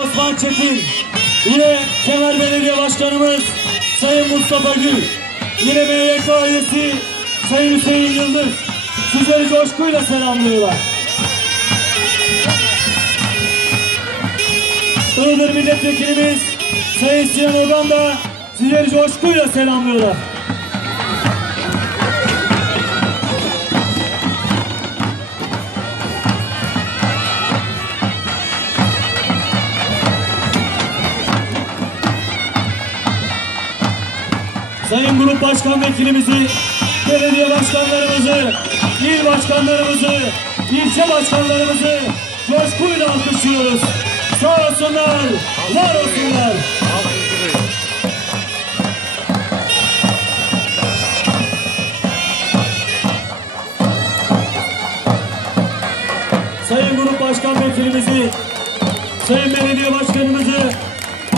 Osman Çetin, yine Kemer Belediye Başkanımız Sayın Mustafa Gül, yine MYK üyesi Sayın Hüseyin Yıldız sizleri coşkuyla selamlıyorlar. Iğdır Milletvekilimiz Sayın Sinan Ogan da sizleri coşkuyla selamlıyorlar. Sayın Grup Başkan Vekilimizi, belediye başkanlarımızı, il başkanlarımızı, ilçe başkanlarımızı coşkuyla alkışlıyoruz. Sağ olsunlar, var olsunlar. Sayın Grup Başkan Vekilimizi, Sayın Belediye Başkanımızı,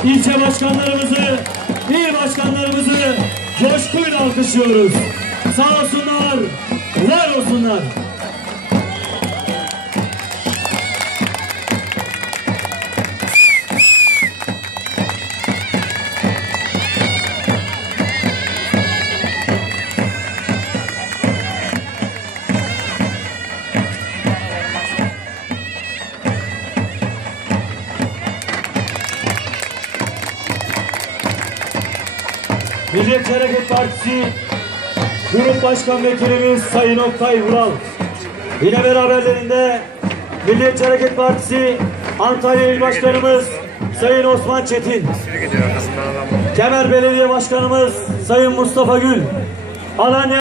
ilçe başkanlarımızı, coşkuyla alkışlıyoruz. Sağ olsunlar, var olsunlar. Milliyetçi Hareket Partisi Grup Başkan Vekilimiz Sayın Oktay Vural. Yine beraberlerinde Milliyetçi Hareket Partisi Antalya İl Başkanımız Sayın Osman Çetin. Kemer Belediye Başkanımız Sayın Mustafa Gül. Alanya